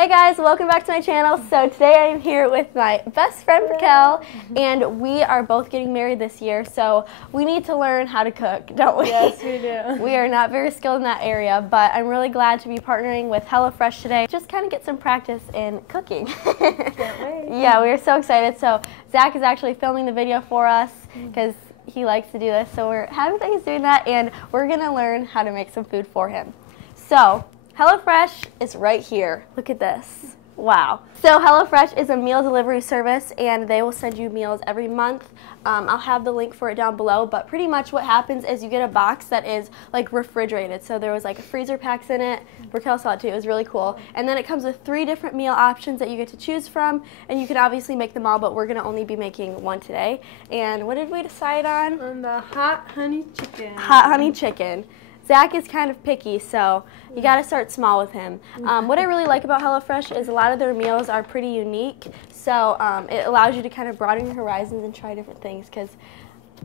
Hey guys, welcome back to my channel. So today I am here with my best friend Raquel, and we are both getting married this year, so we need to learn how to cook, don't we? Yes, we do. We are not very skilled in that area, but I'm really glad to be partnering with HelloFresh today. Just kind of get some practice in cooking. Can't wait. Yeah, we are so excited. So Zach is actually filming the video for us because he likes to do this, so we're happy that he's doing that, and we're going to learn how to make some food for him. So HelloFresh is right here. Look at this. Wow. So HelloFresh is a meal delivery service, and they will send you meals every month. I'll have the link for it down below, but pretty much what happens is you get a box that is like refrigerated. So there was like freezer packs in it. Raquel saw it too. It was really cool. And then it comes with 3 different meal options that you get to choose from, and you can obviously make them all, but we're going to only be making one today. And what did we decide on? On the hot honey chicken. Hot honey chicken. Zach is kind of picky, so you got to start small with him. What I really like about HelloFresh is a lot of their meals are pretty unique, so it allows you to kind of broaden your horizons and try different things. Because,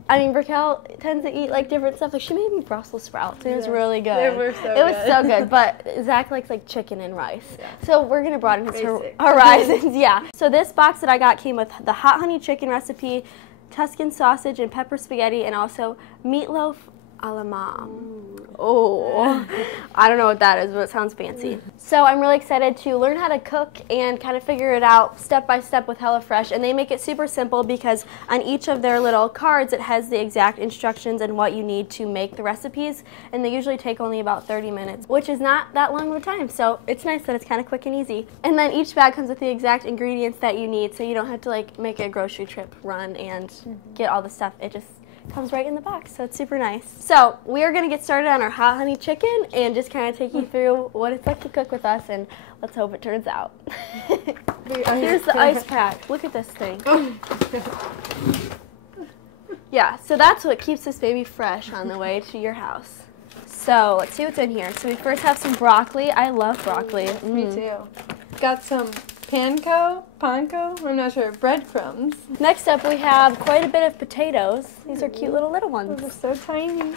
I mean, Raquel tends to eat like different stuff. Like she made me Brussels sprouts, and it was really good. They were so good. It was so good, but Zach likes like chicken and rice. Yeah. So we're gonna broaden his horizons. Yeah. So this box that I got came with the hot honey chicken recipe, Tuscan sausage and pepper spaghetti, and also meatloaf a la mom. Oh, I don't know what that is, but it sounds fancy. So I'm really excited to learn how to cook and kind of figure it out step by step with HelloFresh. And they make it super simple because on each of their little cards it has the exact instructions and what you need to make the recipes. And they usually take only about 30 minutes, which is not that long of a time. So it's nice that it's kind of quick and easy. And then each bag comes with the exact ingredients that you need, so you don't have to like make a grocery trip run and get all the stuff. It just comes right in the box, so it's super nice. So we are gonna get started on our hot honey chicken and just kind of take you through what it's like to cook with us, and let's hope it turns out. Here's the ice pack. Look at this thing. Yeah, so that's what keeps this baby fresh on the way to your house. So let's see what's in here. So we first have some broccoli. I love broccoli. Me too. Got some panko, I'm not sure, breadcrumbs. Next up we have quite a bit of potatoes. These are cute little ones. Those are so tiny.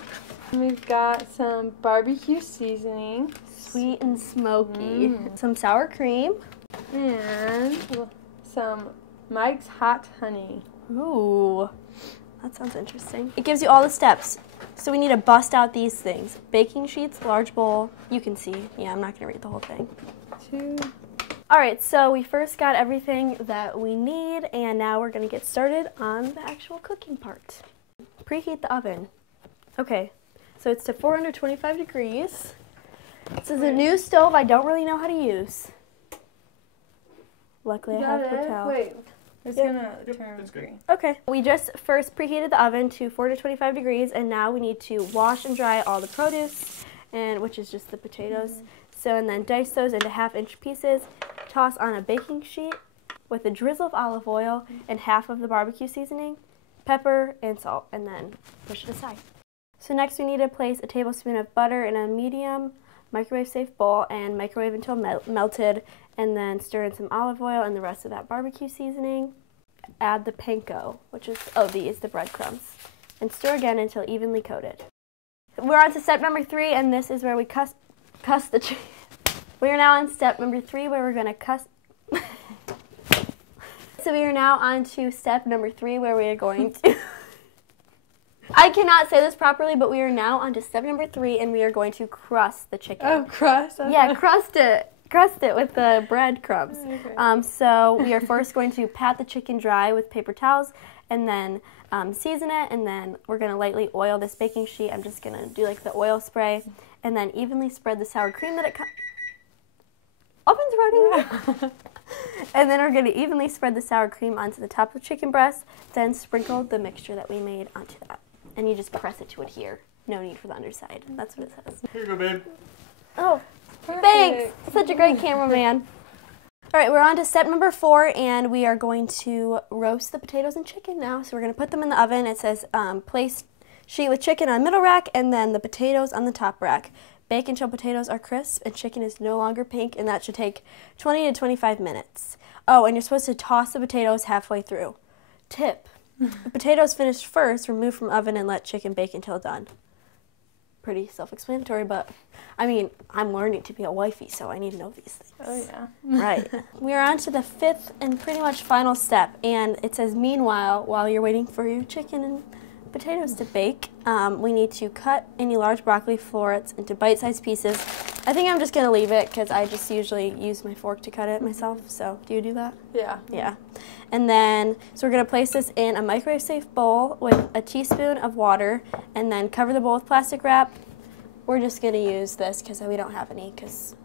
And we've got some barbecue seasoning. Sweet and smoky. Some sour cream. And some Mike's hot honey. Ooh, that sounds interesting. It gives you all the steps. So we need to bust out these things. Baking sheets, large bowl. You can see. Yeah, I'm not going to read the whole thing. 2. All right, so we first got everything that we need, and now we're going to get started on the actual cooking part. Preheat the oven. Okay, so it's to 425 degrees. This is a new stove I don't really know how to use. Luckily I have Raquel. Wait, it's gonna turn green. Okay, we just first preheated the oven to 425 degrees, and now we need to wash and dry all the produce, and which is just the potatoes. So, and then dice those into 1/2-inch pieces. Toss on a baking sheet with a drizzle of olive oil and half of the barbecue seasoning, pepper, and salt, and then push it aside. So next we need to place a tablespoon of butter in a medium microwave-safe bowl and microwave until melted, and then stir in some olive oil and the rest of that barbecue seasoning. Add the panko, which is, the breadcrumbs, and stir again until evenly coated. We're on to step number 3, and this is where we cuss the chicken. We are now on step number 3 where we're going to So we are now on to step number 3 where we are going to I cannot say this properly, but we are now on to step number 3, and we are going to crust the chicken. Oh, crust? Yeah, crust it. Crust it with the breadcrumbs. Okay. So we are first going to pat the chicken dry with paper towels, and then season it, and then we're going to lightly oil this baking sheet. I'm just going to do like the oil spray, and then evenly spread the sour cream that it comes. Oven's running. And then we're going to evenly spread the sour cream onto the top of the chicken breast, then sprinkle the mixture that we made onto that. And you just press it to adhere. No need for the underside. That's what it says. Here you go, babe. Oh, Perfect. thanks. Such a great cameraman. All right, we're on to step number 4, and we are going to roast the potatoes and chicken now. So we're going to put them in the oven. It says place sheet with chicken on middle rack, and then the potatoes on the top rack. Bake until potatoes are crisp and chicken is no longer pink, and that should take 20 to 25 minutes. Oh, and you're supposed to toss the potatoes halfway through. Tip: the potatoes finished first, remove from oven and let chicken bake until done. pretty self-explanatory, but I mean, I'm learning to be a wifey, so I need to know these things. Oh, yeah. Right. We are on to the 5th and pretty much final step, and it says, meanwhile, while you're waiting for your chicken and potatoes to bake, we need to cut any large broccoli florets into bite-sized pieces. I think I'm just going to leave it because I just usually use my fork to cut it myself, so do you do that? Yeah. Yeah. And then, so we're going to place this in a microwave-safe bowl with a teaspoon of water, and then cover the bowl with plastic wrap. We're just going to use this because we don't have any, because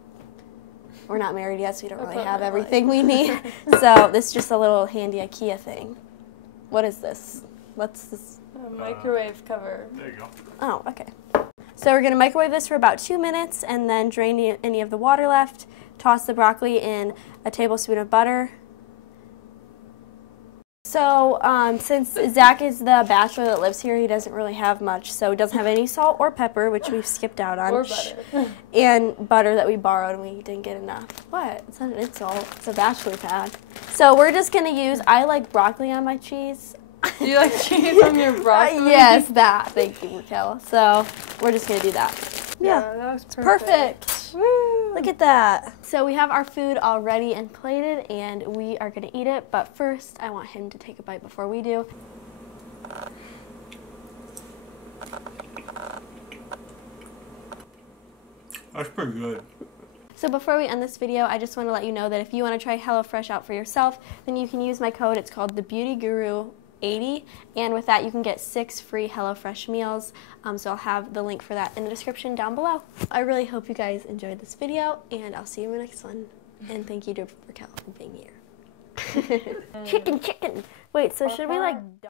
we're not married yet, so we don't really have everything we need. So this is just a little handy IKEA thing. What is this? What's this? A microwave cover. There you go. Oh, okay. So we're going to microwave this for about 2 minutes and then drain any of the water left. Toss the broccoli in a tablespoon of butter. So since Zach is the bachelor that lives here, he doesn't really have much. So he doesn't have any salt or pepper, which we've skipped out on. Or butter. And butter that we borrowed and we didn't get enough. What? It's not an insult. It's a bachelor pad. So we're just going to use, I like broccoli on my cheese. Do you like cheese on your broccoli? Yes, that. Thank you, Raquel. So we're just going to do that. Yeah, that was perfect. Woo! Look at that. So we have our food all ready and plated, and we are going to eat it. But first, I want him to take a bite before we do. That's pretty good. So before we end this video, I just want to let you know that if you want to try HelloFresh out for yourself, then you can use my code. It's called TheBeautyGuru80, and with that you can get 6 free HelloFresh meals. So I'll have the link for that in the description down below. I really hope you guys enjoyed this video, and I'll see you in the next one. And thank you to Raquel for being here. Chicken. Wait, so should we like...